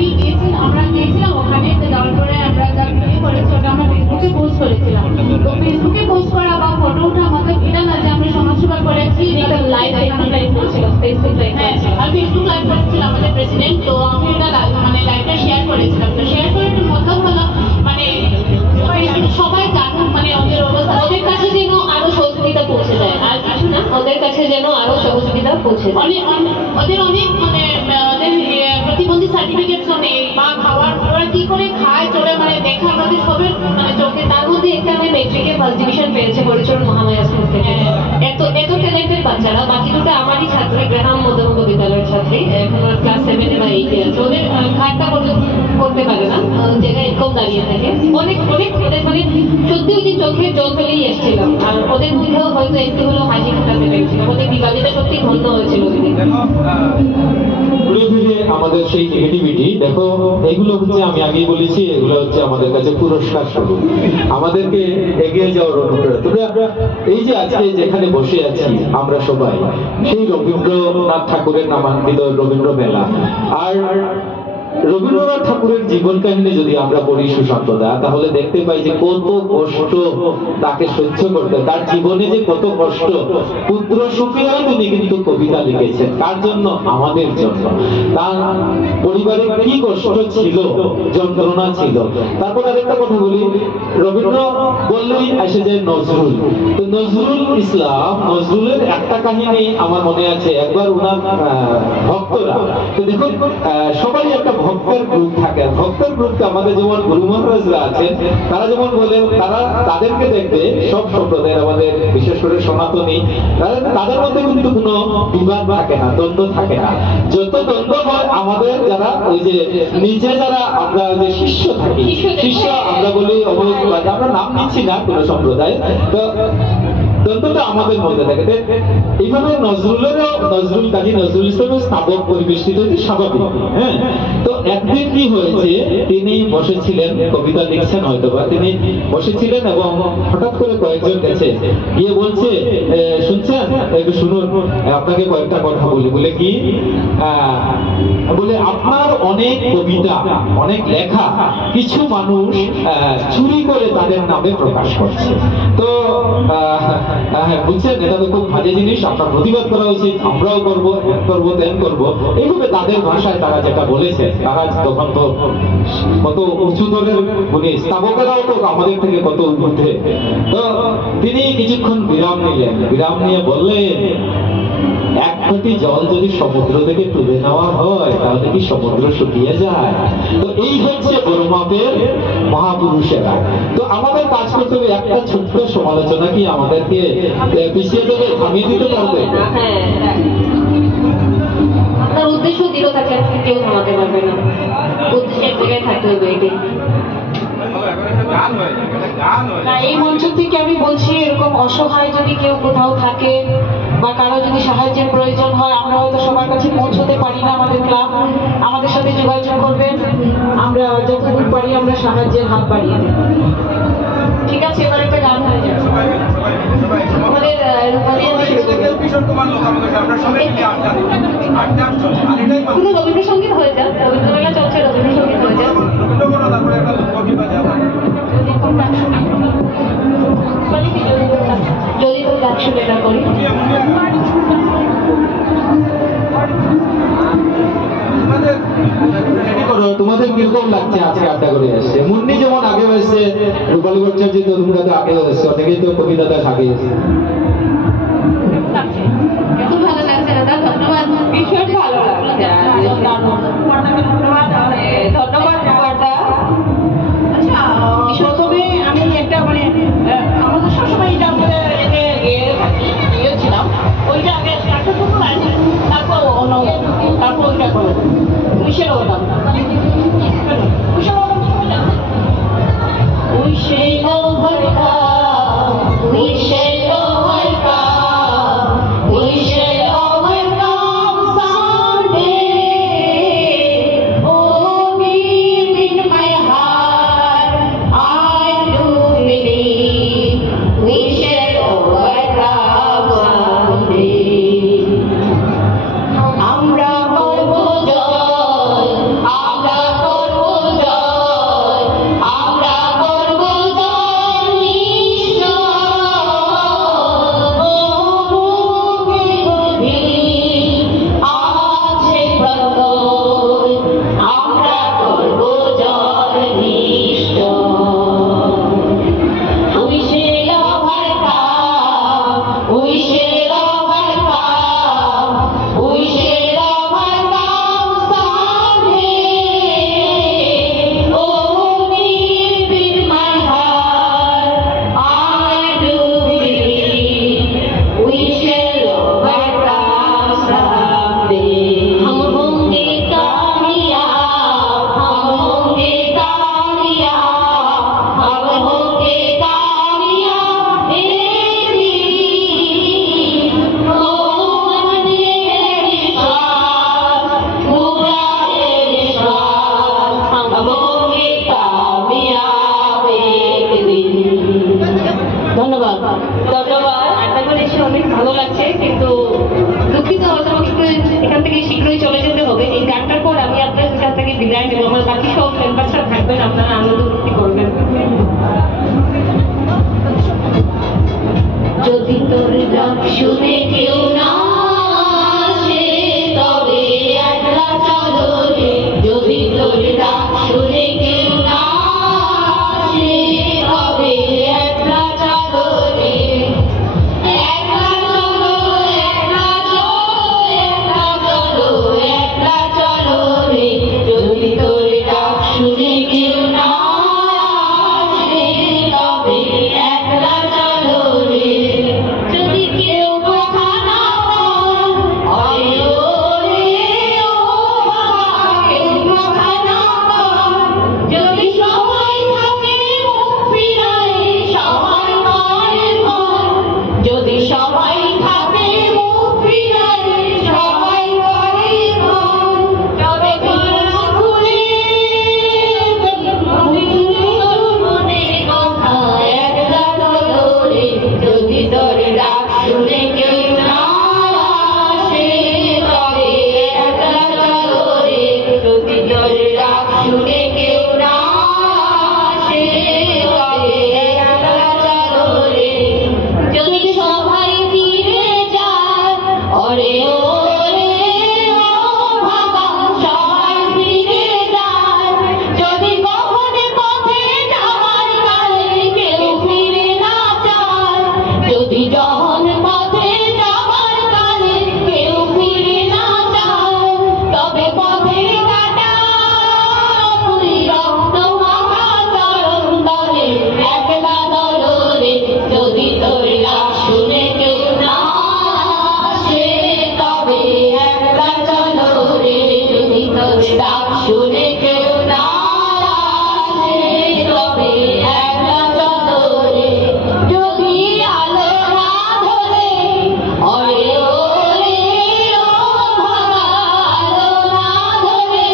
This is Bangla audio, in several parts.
আমি গিয়েছিলাম, আমরা গিয়েছিলাম ওখানে, তো যাওয়ার পরে আমরা যা ভিডিও করেছি ওটা আমরা ফেসবুকে পোস্ট করেছিলাম। তো ফেসবুকে পোস্ট করা বা ফটো ওঠা আমাদের এটা না যে আমরা সমাজসেবা করেছি, এটা লাইভ করেছিল, ফেসবুক লাইভ, আর ফেসবুক লাইভ করেছিল আমাদের প্রেসিডেন্ট। তো আমি এটা মানে লাইভটা শেয়ার করেছিলাম। তো শেয়ার করে একটু মজা হলো, মানে সবাই জানুক, মানে ওদের অবস্থা, ওদের কাছে যেন আরো সহযোগিতা পৌঁছে যায়, আর কিছু না, ওদের কাছে যেন আরো সহযোগিতা পৌঁছে যায়। ওদের অনেক মানে ওদের প্রতিবন্ধী সার্টিফিকেট নেই বা খাওয়ার ওরা কি করে খায় চলে, মানে দেখা আমাদের সবের মানে চোখে। তার মধ্যে একটা আমি মেট্রিকে ফার্স্ট ডিভিশন পেয়েছে পরিচরণ মহামায়া স্কুল থেকে। এত ট্যালেন্টেড বাচ্চারা, বাকি দুটো আমারই ছাত্রী, গ্রাহাম মধ্যমক বিদ্যালয়ের ছাত্রী, এখন ক্লাস 7 বা 8 আছে। ওদের খাটটা করতে পারে না, জায়গায় এরকম দাঁড়িয়ে থাকে। অনেক অনেক ওদের মানে সত্যি ওই চোখে জল ফেলেই এসেছিলাম। আর ওদের মধ্যেও হয়তো একটু হলেও হাসি ফুটাতে পেরেছিল। ওদের বিভাগীটা সত্যি ধন্য হয়েছিল। ঘুরে ফিরে আমাদের সেই নেগেটিভিটি দেখো, এগুলো হচ্ছে আমি আগেই বলেছি, এগুলো হচ্ছে আমাদের কাছে পুরস্কার স্বরূপ, আমাদেরকে এগিয়ে যাওয়ার অনুপ্রেরণা। আমরা এই যে আজকে যেখানে বসে আছি আমরা সবাই, সেই রবীন্দ্রনাথ ঠাকুরের নামাঙ্কিত রবীন্দ্র মেলা। আর রবীন্দ্রনাথ ঠাকুরের জীবন কাহিনী যদি আমরা পড়ি সুসম্প্রদা, তাহলে দেখতে পাই যে কত কষ্ট তাকে সহ্য করতে, তার জীবনে যে কত কষ্ট। পুত্র সুখেও তিনি কিন্তু কবিতা লিখেছেন, কার জন্য? আমাদের জন্য। তার পরিবারে কি কষ্ট ছিল, যন্ত্রণা ছিল। তারপর আরেকটা কথা বলি, রবীন্দ্র বললেই এসে যায় নজরুল। তো নজরুল ইসলাম, নজরুলের একটা কাহিনী আমার মনে আছে। একবার উনার ভক্তরা, তো দেখুন সবারই একটা ভক্তের গ্রুপ থাকে। ভক্তের গ্রুপকে আমাদের যেমন গুরু মহারাজরা আছেন, তারা যেমন বলেন, তাদেরকে দেখবে সব সম্প্রদায়ের, আমাদের বিশেষ করে সনাতনী, তাদের মধ্যে কিন্তু কোনো বিবাদ থাকে না, দ্বন্দ্ব থাকে না। যত দ্বন্দ্ব হয় আমাদের যারা ওই যে নিচে যারা আমরা যে শিষ্য থাকি, শিষ্য আমরা বলি, আমরা নাম নিচ্ছি না কোনো সম্প্রদায়, তো দ্বন্দ্বটা আমাদের মধ্যে থাকে। এইভাবে নজরুলেরও, নজরুল কাজী নজরুল ইসলামের স্থাপক পরিবেষ্টিত হচ্ছে স্বাভাবিক। হ্যাঁ, তো একদিন কি হয়েছে, তিনি বসেছিলেন, কবিতা লিখছেন হয়তোবা, তিনি বসেছিলেন এবং হঠাৎ করে কয়েকজন গেছে, গিয়ে বলছে, শুনছেন, একটু শুনুন, আপনাকে কয়েকটা কথা বলি। বলে কি? বলে আপনার অনেক কবিতা, অনেক লেখা কিছু মানুষ চুরি করে তাদের নামে প্রকাশ করছে। তো বুঝছেন, এটা তো খুব বাজে জিনিস, আপনার প্রতিবাদ করা উচিত, আমরাও করবো, করবো, তেন করবো। এইভাবে তাদের ভাষায় তারা যেটা বলেছে, তারা তখন তো কত উঁচু দলের, মানে স্থাপকেরাও তো আমাদের থেকে কত ঊর্ধ্বে। তো তিনি কিছুক্ষণ বিরাম নিলেন, বিরাম নিয়ে বললেন, এক ঘটি জল যদি সমুদ্র থেকে তুলে নেওয়া হয় তাহলে কি সমুদ্র শুকিয়ে যায়? তো এই হচ্ছে বড় মাপের মহাপুরুষেরা। তো আমাদের কাজ করতে হবে, একটা ছোট্ট সমালোচনা কি আমাদেরকে পিছিয়ে দেবে, থামিয়ে দিতে পারবে? আপনার উদ্দেশ্য দৃঢ় থাকে, কেউ থামাতে পারবে না। উদ্দেশ্য এক জায়গায় থাকতে হবে। এই মঞ্চ থেকে আমি বলছি, এরকম অসহায় যদি কেউ কোথাও থাকে বা কারো যদি সাহায্যের প্রয়োজন হয়, আমরা হয়তো সবার কাছে পৌঁছতে পারি না, আমাদের ক্লাব আমাদের সাথে যোগাযোগ করবেন, আমরা যতদূর পারি আমরা সাহায্যের হাত বাড়িয়ে দেব। ঠিক আছে, এবার একটা গান হয়ে যাবে। আমাদের কোনো রবীন্দ্রসঙ্গীত হয়ে যাক, রবীন্দ্রমেলা চলছে, রবীন্দ্রসঙ্গীত হয়ে যাক। যদি তো গান শুনে না করি। তোমাদের কিরকম লাগছে আজকে আড্ডা করে আসছে? মুন্নি যেমন আগে হয়েছে, রূপালী ভট্টাচার্য তরুণরা তো আগে হয়েছে, অনেকেই তো কবিতাটা আগে হয়েছে। এত ভালো লাগছে দাদা, ধন্যবাদ, ভীষণ ভালো লাগছে। ধন্যবাদ বার্তা। আচ্ছা, প্রথমে আমি একটা মানে আমাদের সবসময় এটা আমাদের গিয়েছিলাম, ওইটা আগে একটা কোনো আছে, তারপর তারপর ওইটা করো উইশের ওটাম We shall শুনে কেউ না আসে, তবে একলা চলো রে। যদি সবাই ফিরে যায়, ওরে ওরে ও ভাগা, সবাই ফিরে যায়। যদি কখনো পথে যাওয়ার কালে কেউ ফিরে না যায়, যদি যখন পথে যাওয়ার কালে কেউ ফিরে না যায়, তবে পথের কাঁটা তুই রক্ত মাখা চরণ তলে একলা দলরে। যদি তোর ডাক শুনে কেউ না আসে, তবে একলা চলো রে। যদি তোর ডাক শুনে কেউ না আসে, তবে একলা চলো রে। যদি আলো না ধরে, ওরে ওরে ও ভাগা, আলো না ধরে।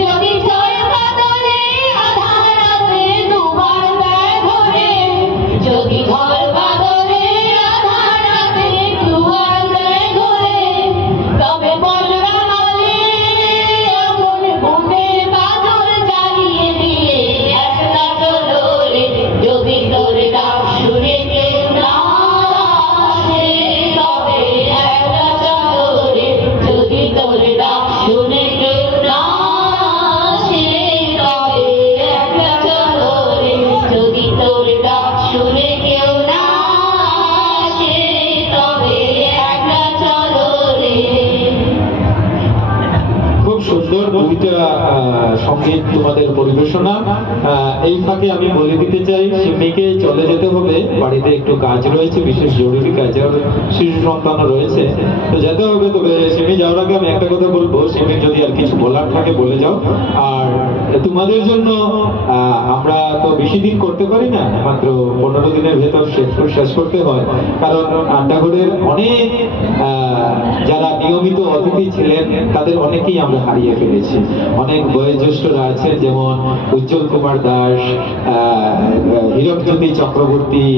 যদি ঝড় বাদলে আধার রাতে দুবার দেয় ধরে, যদি ঝড় বাদলে আধার রাতে দুবার দেয় ধরে, তবে বজরা মালে আমার বুকের পাথর জ্বালিয়ে দিয়ে একলা চলো রে। যদি তোর ডাক শুনে কেউ না আসে, তবে একলা চলো রে। যদি তোর ডাক শুনে কেউ না আসে, তবে একলা চলো রে। যদি তোর ডাক শুনে কেউ না আসে, তবে একলা চলো রে। খুব সুন্দর দুইটা সঙ্গীত তোমাদের পরিবেশনা। এই ফাঁকে আমি বলে দিতে চাই, সিমিকে চলে যেতে হবে, বাড়িতে একটু কাজ রয়েছে, বিশেষ জরুরি কাজ, আর শিশু সন্তান রয়েছে, তো যেতে হবে। তবে সিমি যাওয়ার আগে আমি একটা কথা বলবো, সিমির যদি আর কিছু বলার থাকে বলে যাও। আর তোমাদের জন্য আমরা তো বেশি দিন করতে পারি না, মাত্র 15 দিনের ভেতর শেষ করতে হয়, কারণ আড্ডাঘরের অনেক যারা নিয়মিত অতিথি ছিলেন তাদের অনেকেই আমরা হারিয়ে ফেলেছি। অনেক বয়োজ্যেষ্ঠরা আছেন, যেমন উজ্জ্বল কুমার দাস, হীরকজ্যোতি চক্রবর্তী,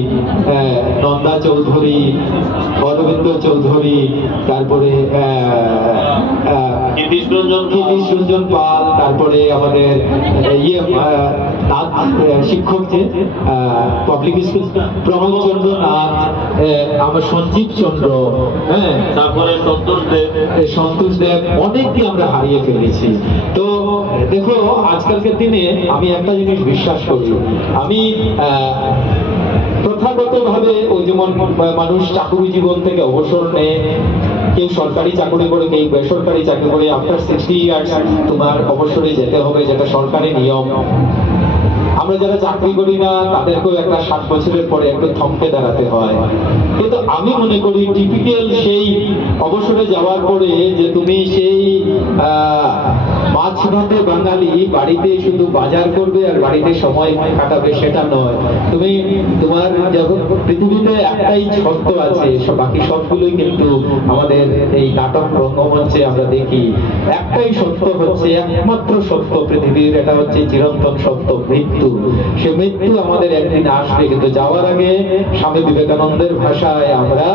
নন্দা চৌধুরী, অরবিন্দ চৌধুরী, তারপরে কীর্তিশ রঞ্জন পাল, তারপরে আমাদের শিক্ষক যে পাবলিক স্কুল প্রমোদ চন্দ্র নাথ, আমার সঞ্জীব চন্দ্র, হ্যাঁ, তারপরে সন্তোষ দেব, অনেককে আমরা হারিয়ে ফেলেছি। তো দেখো, আজকালকার দিনে আমি একটা জিনিস বিশ্বাস করি, আমি প্রথাগত ভাবে ওই যেমন মানুষ চাকরি জীবন থেকে অবসর নেয়, কেউ সরকারি চাকরি করে, কেউ বেসরকারি চাকরি করে, আফটার 60 ইয়ার্স তোমার অবসরে যেতে হবে, যেটা সরকারি নিয়ম। আমরা যারা চাকরি করি না তাদেরকেও একটা 60 বছরের পরে একটু থমকে দাঁড়াতে হয়। কিন্তু আমি মনে করি টিপিক্যাল সেই অবসরে যাওয়ার পরে যে তুমি সেই মাছ ভাতে বাঙালি বাড়িতে শুধু বাজার করবে আর বাড়িতে সময় কাটাবে সেটা নয়। তুমি তোমার যখন পৃথিবীতে একটাই সত্য আছে, বাকি সবগুলোই কিন্তু আমাদের এই নাটক রঙ্গমঞ্চে আমরা দেখি। একটাই সত্য হচ্ছে, একমাত্র সত্য পৃথিবীর, এটা হচ্ছে চিরন্তন সত্য, মৃত্যু। সে মৃত্যু আমাদের একদিন আসবে, কিন্তু যাওয়ার আগে স্বামী বিবেকানন্দের ভাষায় আমরা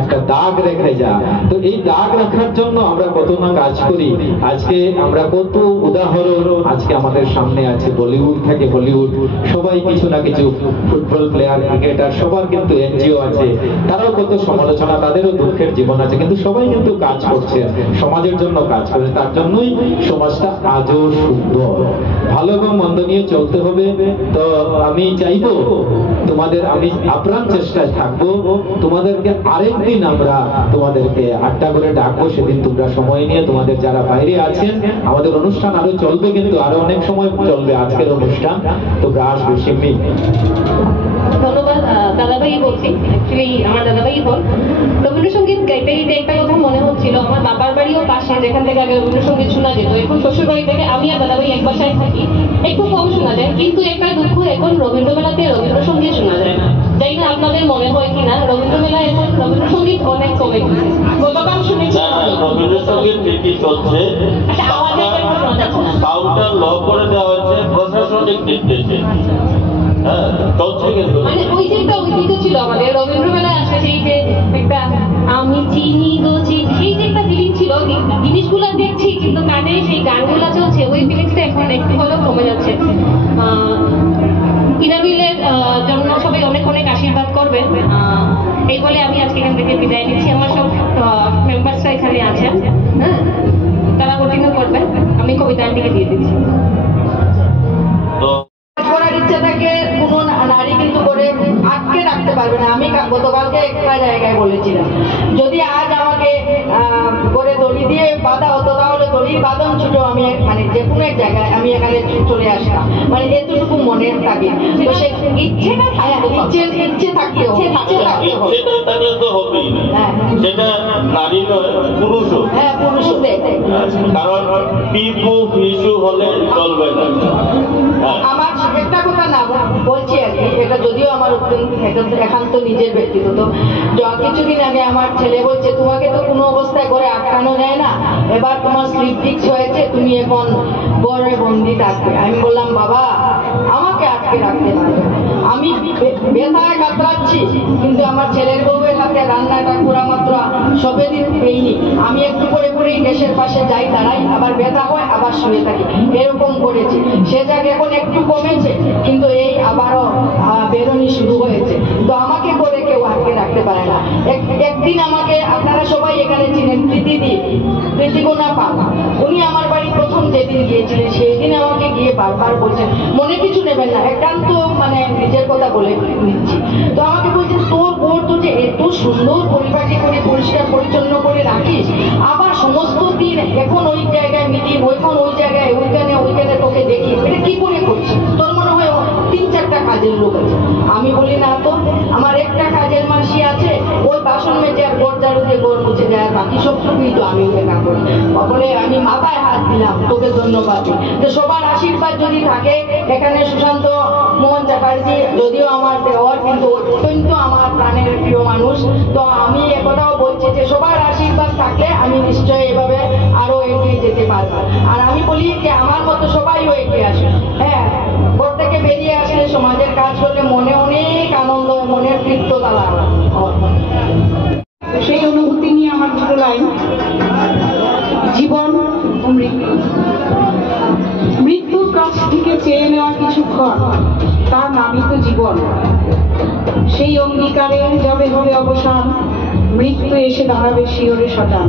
একটা দাগ রেখে যা। তো এই দাগ রাখার জন্য আমরা কত না কাজ করি। আজকে আমরা কত উদাহরণ আজকে আমাদের সামনে আছে, বলিউড থেকে হলিউড, সবাই কিছু না কিছু, ফুটবল প্লেয়ার, ক্রিকেটার, সবার কিন্তু এনজিও আছে, তারাও কত সমালোচনা, তাদেরও দুঃখের জীবন আছে, কিন্তু সবাই কিন্তু কাজ করছে, সমাজের জন্য কাজ করে। তার জন্যই সমাজটা আজও সুন্দর। ভালো এবং মন্দ নিয়ে চলতে হবে। তো আমি চাইবো তোমাদের, আমি আপ্রাণ চেষ্টায় থাকবো, তোমাদেরকে আরেকদিন আমরা তোমাদেরকে আড্ডা করে ডাকবো, সেদিন তোমরা সময় নিয়ে, তোমাদের যারা বাইরে আছেন, আমাদের অনুষ্ঠান আরো চলবে, কিন্তু আরো অনেক সময় চলবে আজকের অনুষ্ঠান, তোমরা আসবে। সিমি, ধন্যবাদ। দাদাভাই বলছি, অ্যাকচুয়ালি আমার দাদাভাই হন। রবীন্দ্রসঙ্গীত গাইতে গাইতে একটা কথা মনে হচ্ছিল, আমার বাবার বাড়িও পাশে, যেখান থেকে আগে রবীন্দ্রসঙ্গীত শোনা যেত, এখন শ্বশুর বাড়ি থেকে আমি আর দাদাভাই এক বাসায় থাকি, একটু কম শোনা যায়। কিন্তু একটা দুঃখ, এখন রবীন্দ্রমেলাতে রবীন্দ্রসঙ্গীত শোনা যায় না। জানি না আপনাদের মনে হয় কিনা, রবীন্দ্রমেলায় এখন রবীন্দ্রসঙ্গীত অনেক কমে গেছে। গতকাল শুনেছি রবীন্দ্রসঙ্গীত ঠিকই চলছে, সাউন্ডটা ল করে দেওয়া হয়েছে প্রশাসনিক নির্দেশে। মানে ওই যে একটা ঐতিহ্য ছিল আমাদের রবীন্দ্রমেলায় আসলে, সেই যে একটা আমি চিনি গো চিনি, সেই যে একটা ফিলিং ছিল, জিনিসগুলো দেখছি কিন্তু কানে সেই গানগুলো চলছে, ওই ফিলিংসটা এখন একটু কমে যাচ্ছে। ইনাবিলের জন্য সবাই অনেক অনেক আশীর্বাদ করবেন, এই বলে আমি আজকে এখান থেকে বিদায় নিচ্ছি। আমার সব মেম্বার্সরা এখানে আছেন, হ্যাঁ, তারা কন্টিনিউ করবেন, আমি কবিতা আন্টিকে দিয়ে দিচ্ছি। করার ইচ্ছা থাকে কোনো নারী কিন্তু করে আটকে রাখতে পারবে না। আমি গতকালকে একটা জায়গায় বলেছিলাম, যদি আজ আমাকে করে দড়ি দিয়ে বাঁধা হতো তাহলে দড়ির বাঁধন ছোট আমি মানে যে কোনো এক জায়গায় আমি এখানে চলে আসতাম, মানে এতটুকু মনের থাকে। তো সে ইচ্ছেটা ইচ্ছে থাকতে হবে, সেটা থাকলে তো হবেই না, সেটা নারী নয় পুরুষও। হ্যাঁ, পুরুষও দেখে, কারণ পিপু ফিসু হলে চলবে না। আমার একটা কথা না বলছি আর কি, এটা যদিও আমার একান্ত নিজের ব্যক্তিগত। কিছুদিন আগে আমার ছেলে বলছে, তোমাকে তো কোনো অবস্থায় করে আটকানো যায় না, এবার তোমার স্লিপ ডিস্ক হয়েছে, তুমি এখন ঘরে বন্দি থাকবে। আমি বললাম, বাবা আমাকে আটকে রাখতে পারবে, আমি ব্যথায় কাতরাচ্ছি, কিন্তু আমার ছেলের বউয়ের হাতে রান্নাটা করা মাত্র সবে দিন পেইনি। আমি একটু করে করেই গ্যাসের পাশে যাই, দাঁড়াই, আবার ব্যথা হয়, আবার শুয়ে থাকি, এরকম করেছি। সে যাক এখন একটু কমেছে, কিন্তু এই আবারও বেরোনি শুরু হয়েছে। তো আমাকে করে কেউ আটকে রাখতে পারে না। একদিন আমাকে, আপনারা সবাই এখানে চিনেন প্রীতিকোনা পাল, উনি আমার বাড়ি প্রথম যেদিন গিয়েছিলেন সেই দিন আমাকে গিয়ে বারবার বলছেন, মনে কিছু নেবেন না, একান্ত মানে নিজের কথা বলে নিচ্ছি। তো আমাকে বলছেন, তোর বোর তো যে এত সুন্দর পরিপাটি করে পরিষ্কার পরিচ্ছন্ন করে রাখিস, আবার সমস্ত দিন এখন ওই জায়গায় মিটিং, ওইখান ওই জায়গায়, ওইখানে তোকে দেখি, এটা কি করে করছিস? তোর মনে হয় 3-4টা কাজের লোক আছে। আমি বলি, না তো, আমার একটা কাজের মাসি আছে, ওই বাসন মেজে আর ঘর ঝাড়ু দিয়ে ঘর মুছে দেয়, আর বাকি সবটুকুই তো আমি দেখা করি। তারপরে আমি মাথায় হাত দিলাম, তোকে ধন্যবাদ। তো সবার আশীর্বাদ যদি থাকে, এখানে সুশান্ত মোহন চ্যাটার্জি যদিও আমার দেওয়ার, কিন্তু অত্যন্ত আমার প্রাণের প্রিয় মানুষ। তো আমি একথাও বলছি যে সবার আশীর্বাদ থাকলে আমি নিশ্চয়ই এভাবে আরো এগিয়ে যেতে পারবো। আর আমি বলি যে আমার মতো সবাইও এগিয়ে আসে। হ্যাঁ, ঘর থেকে বেরিয়ে আসলে সমাজের কাজ করলে মনে অনেক আনন্দ, মনের তৃপ্ততা লাগে। সেই অনুভূতি নিয়ে আমার দুটো লাইন। জীবন ও মৃত্যু। মৃত্যুর কাছ থেকে চেয়ে নেওয়া কিছুক্ষণ, তার নামই তো জীবন। সেই অঙ্গীকারের যবে হবে অবসান, মৃত্যু এসে দাঁড়াবে শিহরে শটান।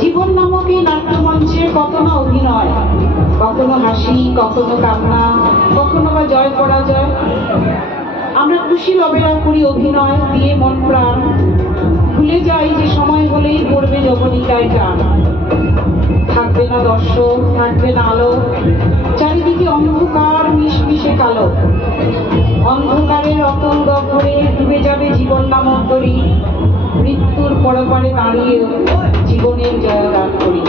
জীবন নামক এই নাট্যমঞ্চে কত না অভিনয়, কখনো হাসি, কখনো কান্না, কখনো বা জয় পরাজয়। আমরা খুশির অবেলা করি অভিনয় দিয়ে মন প্রাণ, ভুলে যাই যে সময় হলেই পড়বে যবনিকায় টান। থাকবে না দর্শক, থাকবে না আলো, চারিদিকে অন্ধকার মিশমিশে কালো। অন্ধকারের অতল গহ্বরে ডুবে যাবে জীবন নামক তরী। মৃত্যুর পরপারে দাঁড়িয়ে জীবনের জয়গান করি।